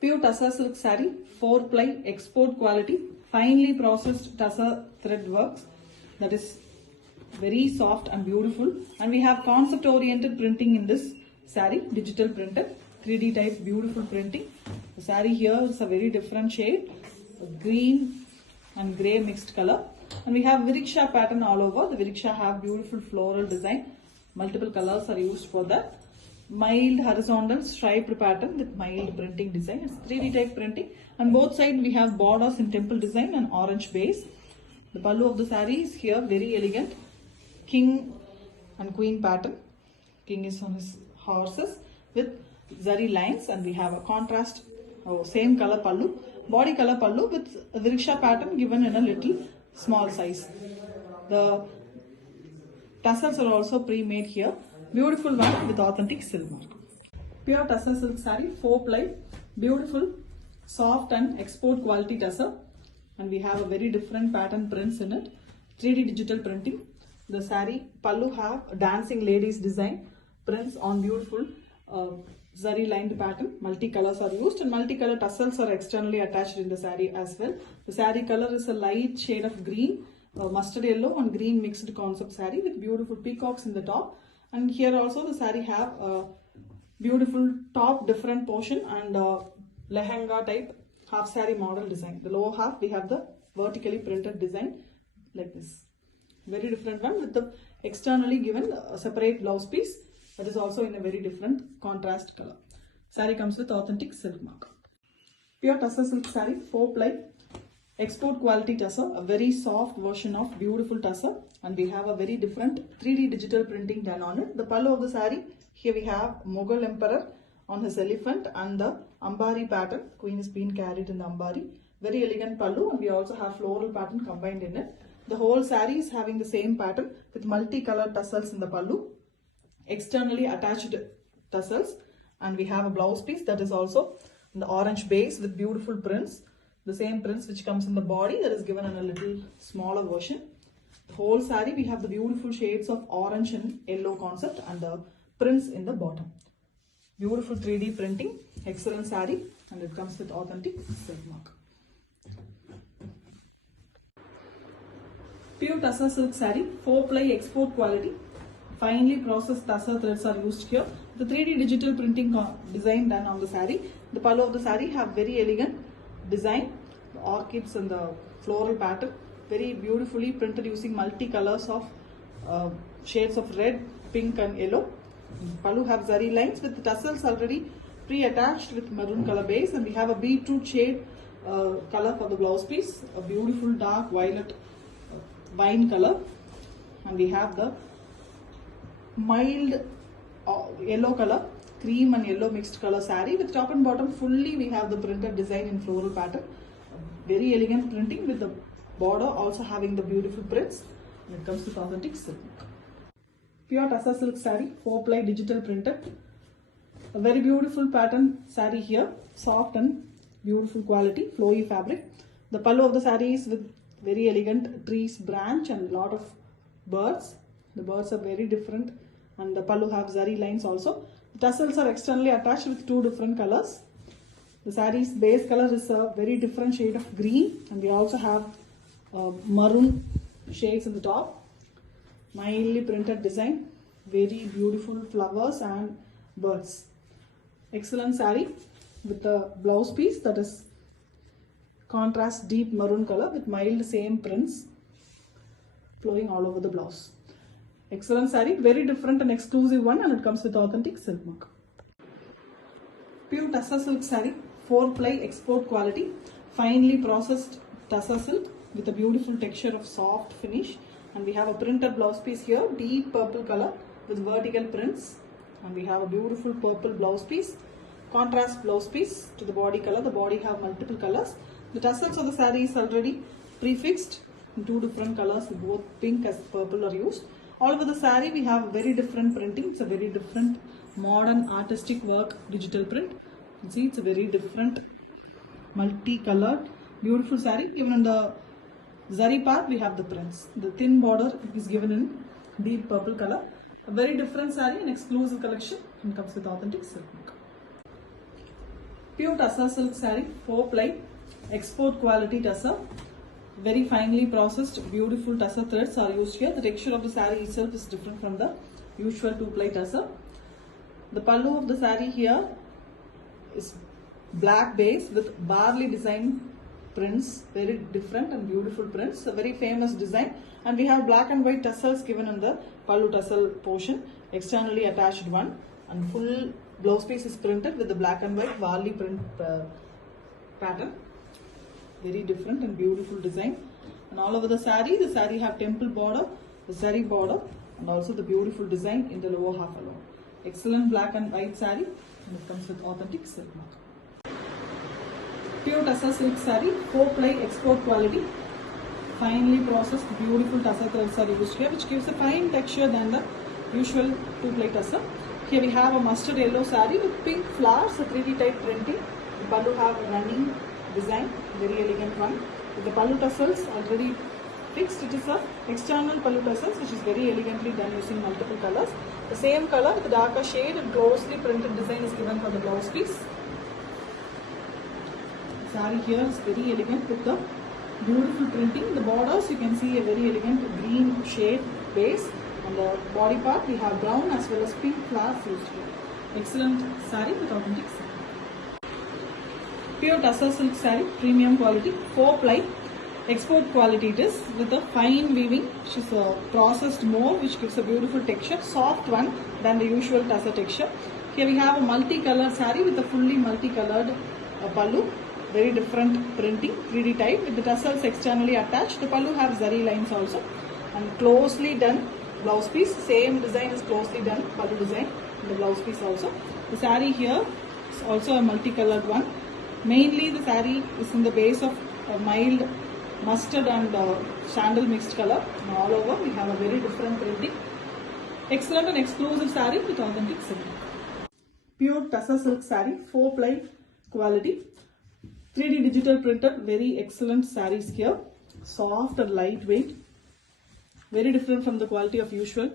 Pure tussar silk saree, 4-ply export quality, finely processed tussar thread works, that is very soft and beautiful. And we have concept oriented printing in this saree, digital printed, 3D type beautiful printing. The saree here is a very different shade, green and grey mixed color. And we have Viriksha pattern all over. The Viriksha have beautiful floral design. Multiple colors are used for that. Mild horizontal striped pattern with mild printing design. It's 3D type printing. On both sides we have borders in temple design and orange base. The pallu of the saree is here very elegant. King and queen pattern. King is on his horses with zari lines, and we have a contrast same color pallu. Body color pallu with a Viriksha pattern given in a little small size. The tassels are also pre-made here. Beautiful one with authentic silk mark. Pure tussar silk saree, 4-ply, beautiful, soft and export quality tussar. And we have a very different pattern prints in it. 3D digital printing. The saree pallu have dancing ladies design prints on beautiful zari lined pattern. Multicolors are used and multicolor tassels are externally attached in the saree as well. The saree color is a light shade of green, mustard yellow and green mixed concept saree with beautiful peacocks in the top. And here also the saree have a beautiful top different portion and lehenga type half saree model design. The lower half we have the vertically printed design like this. Very different one with the externally given separate blouse piece that is also in a very different contrast color. Saree comes with authentic silk mark. Pure tussar silk saree, 4-ply, export quality tussar, a very soft version of beautiful tussar, and we have a very different 3D digital printing done on it. The pallu of the saree, here we have Mughal emperor on his elephant and the Ambari pattern. Queen is being carried in the Ambari. Very elegant pallu, and we also have floral pattern combined in it. The whole saree is having the same pattern with multicolored tassels in the pallu, externally attached tassels, and we have a blouse piece that is also in the orange base with beautiful prints. The same prints which comes in the body that is given in a little smaller version. The whole saree we have the beautiful shades of orange and yellow concept and the prints in the bottom. Beautiful 3D printing, excellent saree, and it comes with authentic silk mark. Pure tussar silk saree, 4-ply export quality. Finely processed tussar threads are used here. The 3D digital printing design done on the saree. The pallu of the saree have very elegant design. The orchids and the floral pattern. Very beautifully printed using multi-colors of shades of red, pink and yellow. Pallu have zari lines with the tassels already pre-attached with maroon color base, and we have a beetroot shade color for the blouse piece. A beautiful dark violet wine color, and we have the mild yellow color, cream and yellow mixed color saree with top and bottom fully we have the printed design in floral pattern. Very elegant printing with the border also having the beautiful prints, and it comes with authentic silk. Pure tussar silk saree, 4-ply digital printed. A very beautiful pattern saree here, soft and beautiful quality, flowy fabric. The pallu of the saree is with very elegant trees branch and lot of birds. The birds are very different, and the pallu have zari lines also. The tassels are externally attached with 2 different colors. The saree's base color is a very different shade of green, and we also have maroon shades in the top. Mildly printed design, very beautiful flowers and birds. Excellent saree with the blouse piece that is contrast deep maroon color with mild same prints flowing all over the blouse. Excellent saree, very different and exclusive one, and it comes with authentic silk mark. Pure tussar silk saree, 4-ply export quality, finely processed tussar silk with a beautiful texture of soft finish, and we have a printed blouse piece here, deep purple color with vertical prints, and we have a beautiful purple blouse piece, contrast blouse piece to the body color. The body have multiple colors. The tassels of the saree is already prefixed in 2 different colors, both pink as purple are used. All over the saree we have very different printing. It's a very different modern artistic work digital print. You can see it's a very different multi-colored beautiful saree. Even in the zari part we have the prints. The thin border is given in deep purple color. A very different saree, an exclusive collection, and comes with authentic silk. Pure tussar silk saree, 4-ply, export quality tussar. Very finely processed, beautiful tussar threads are used here. The texture of the saree itself is different from the usual 2-ply tussar. The pallu of the saree here is black base with barley design prints, very different and beautiful prints, a very famous design. And we have black and white tassels given in the pallu tassel portion, externally attached one, and full blouse piece is printed with the black and white barley print pattern. Very different and beautiful design. And all over the saree have temple border, the saree border, and also the beautiful design in the lower half alone. Excellent black and white saree, and it comes with authentic silk mark. Pure tussar silk saree, 4-ply export quality, finely processed, beautiful tussar threads are used here, which gives a fine texture than the usual 2-ply tussar. Here we have a mustard yellow saree with pink flowers, a 3D type printing. The pallu have a running design, very elegant one. With the pallu tassels already fixed, it is a external pallu tassels which is very elegantly done using multiple colors. The same color with a darker shade and closely printed design is given for the blouse piece. The saree here is very elegant with the beautiful printing. The borders, you can see a very elegant green shade base. On the body part we have brown as well as pink flowers used here. Excellent saree with authentic silk. Pure tussar silk saree, premium quality, 4-ply, export quality it is, with a fine weaving which is a processed more, which gives a beautiful texture, soft one than the usual tussar texture. Here we have a multicolored saree with a fully multicolored pallu, very different printing, 3D type, with the tassels externally attached. The pallu have zari lines also, and closely done blouse piece, same design is closely done, pallu design in the blouse piece also. The saree here is also a multicolored one. Mainly the saree is in the base of a mild mustard and sandal mixed color, and all over we have a very different printing. Excellent and exclusive saree with authentic silk. Pure tussar silk saree, 4-ply quality, 3D digital printed, very excellent sarees here, soft and lightweight, very different from the quality of usual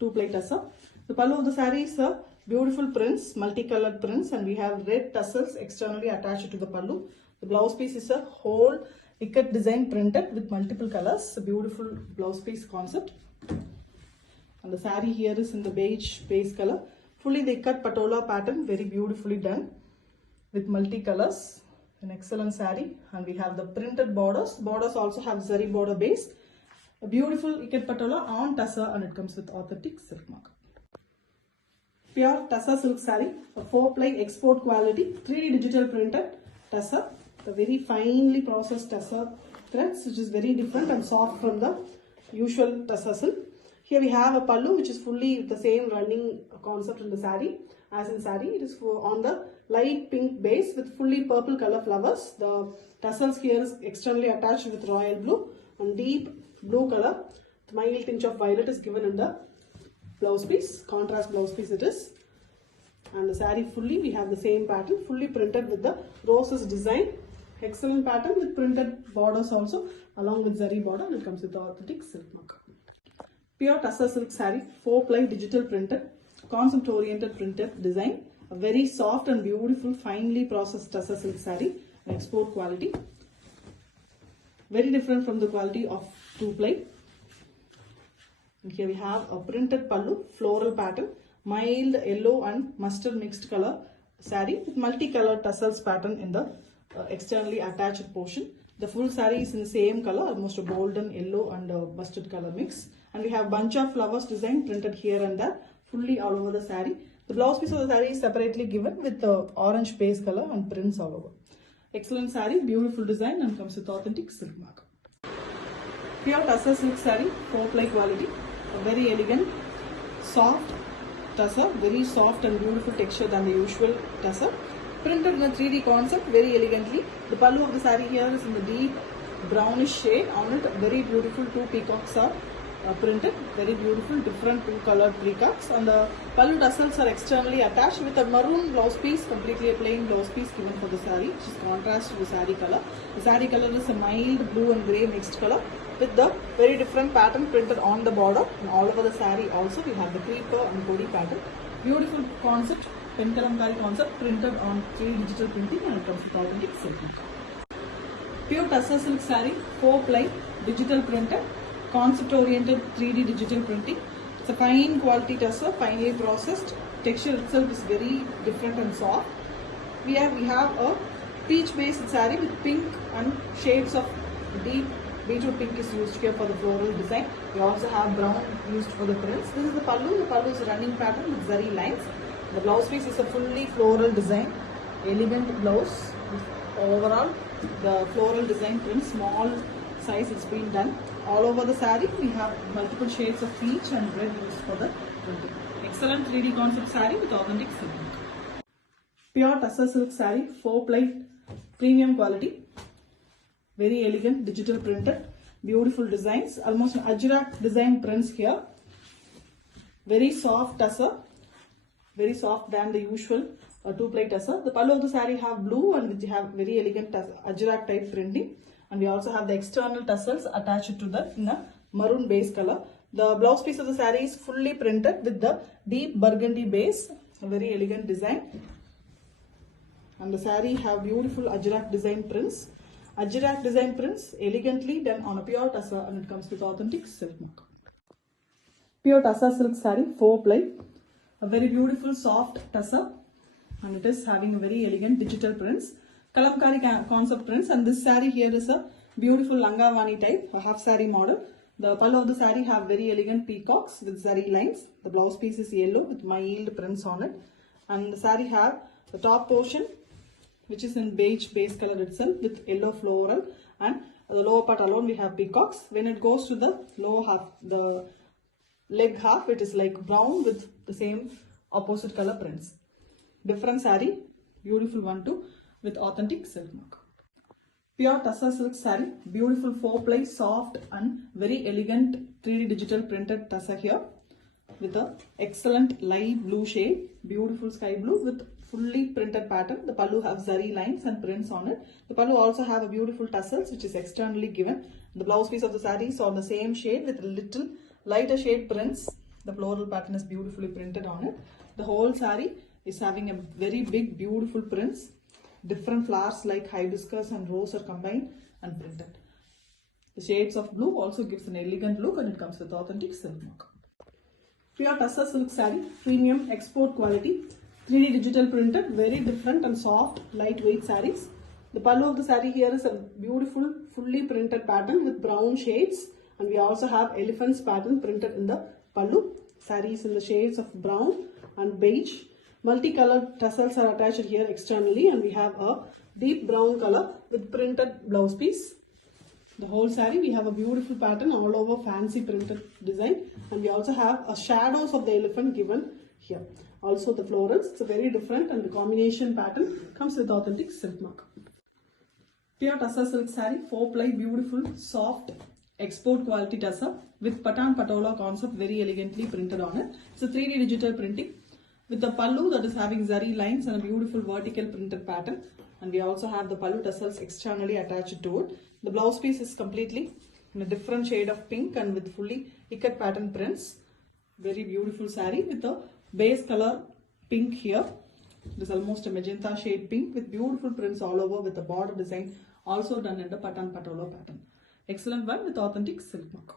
2-ply tussar. The pallu of the saree is a beautiful prints, multicolored prints, and we have red tassels externally attached to the pallu. The blouse piece is a whole ikat design printed with multiple colors, a beautiful blouse piece concept. And the saree here is in the beige base color, fully the ikat patola pattern, very beautifully done with multicolors. An excellent saree, and we have the printed borders. Borders also have zari border base, a beautiful ikat patola on tussar, and it comes with authentic silk mark. Pure tussar silk saree, a 4-ply export quality, 3D digital printed tussar, the very finely processed tussar threads, which is very different and soft from the usual tussar silk. Here we have a pallu which is fully the same running concept in the saree as in saree. It is on the light pink base with fully purple color flowers. The tassels here is externally attached with royal blue and deep blue color. The mild tinge of violet is given in the blouse piece, contrast blouse piece it is. And the saree fully, we have the same pattern, fully printed with the roses design. Excellent pattern with printed borders also, along with zari border, and it comes with the authentic silk mark. Pure tussar silk saree, 4-ply digital printed, concept oriented printed design. A very soft and beautiful, finely processed tussar silk saree, export quality. Very different from the quality of 2-ply. And here we have a printed pallu, floral pattern, mild yellow and mustard mixed color saree with multicolored tassels pattern in the externally attached portion. The full saree is in the same color, almost a golden yellow and mustard color mix. And we have bunch of flowers design printed here and there, fully all over the saree. The blouse piece of the saree is separately given with the orange base color and prints all over. Excellent saree, beautiful design, and comes with authentic silk mark. Pure tussar silk saree, 4-ply quality, a very elegant, soft tussar, very soft and beautiful texture than the usual tussar. Printed in a 3D concept very elegantly. The pallu of the saree here is in the deep brownish shade. On it, very beautiful 2 peacocks are printed, very beautiful different 2 colored peacocks, and the pallu tassels are externally attached with a maroon blouse piece, completely a plain blouse piece given for the saree, which is contrast to the saree color. The saree color is a mild blue and grey mixed color with the very different pattern printed on the border, and all over the saree also we have the creeper and body pattern. Beautiful concept pen kalamkari concept printed on 3D digital printing, and it comes with authentic silk mark. Pure tussar silk saree, 4-ply, digital printed, concept oriented 3D digital printing. It's a fine quality tussar, finely processed. Texture itself is very different and soft. We have a peach based saree with pink and shades of deep beetroot pink is used here for the floral design. We also have brown used for the prints. This is the pallu. The pallu is a running pattern with zari lines. The blouse piece is a fully floral design, elegant blouse. Overall, the floral design print, small size, it's been done. All over the saree, we have multiple shades of peach and red used for the printing. Excellent 3D concept saree with authentic silk. Pure tussar silk saree, 4-ply, premium quality. Very elegant, digital printed, beautiful designs. Almost Ajrak design prints here. Very soft tussar, very soft than the usual 2-ply tussar. The pallu of the saree have blue and we have very elegant Ajrak type printing. And we also have the external tassels attached to the in a maroon base color. The blouse piece of the saree is fully printed with the deep burgundy base. A very elegant design. And the saree have beautiful Ajrak design prints. Ajrak design prints elegantly done on a pure tussar, and it comes with authentic silk mark. Pure tussar silk saree, 4-ply. A very beautiful soft tussar, and it is having a very elegant digital prints. Kalamkari concept prints, and this saree here is a beautiful Langavani type, a half saree model. The pallu of the saree have very elegant peacocks with zari lines. The blouse piece is yellow with mild prints on it. And the saree have the top portion which is in beige base color itself with yellow floral, and the lower part alone we have peacocks. When it goes to the lower half, the leg half, it is like brown with the same opposite color prints. Different saree, beautiful one too, with authentic silk mark. Pure tussar silk saree, beautiful 4-ply, soft and very elegant 3D digital printed tussar here with a excellent light blue shade, beautiful sky blue with fully printed pattern. The pallu have zari lines and prints on it. The pallu also have a beautiful tassels which is externally given. The blouse piece of the saree is on the same shade with little lighter shade prints. The floral pattern is beautifully printed on it. The whole saree is having a very big beautiful prints. Different flowers like hibiscus and rose are combined and printed. The shades of blue also gives an elegant look, and it comes with authentic silk mark. Pure tussar silk saree, premium export quality, 3D digital printed, very different and soft, lightweight sarees. The pallu of the saree here is a beautiful, fully printed pattern with brown shades, and we also have elephant's pattern printed in the pallu. Sarees in the shades of brown and beige. Multicolored tassels are attached here externally, and we have a deep brown color with printed blouse piece. The whole saree we have a beautiful pattern all over, fancy printed design, and we also have a shadows of the elephant given here. Also the florals, it's a very different, and the combination pattern comes with authentic silk mark. Pure tussar silk saree, 4-ply, beautiful, soft, export quality tussar with patan patola concept very elegantly printed on it. It's a 3D digital printing with the pallu that is having zari lines and a beautiful vertical printed pattern, and we also have the pallu tassels externally attached to it. The blouse piece is completely in a different shade of pink and with fully ikat pattern prints. Very beautiful saree with the base color pink here. It is almost a magenta shade pink with beautiful prints all over with the border design also done in the patan patola pattern. Excellent one with authentic silk mark.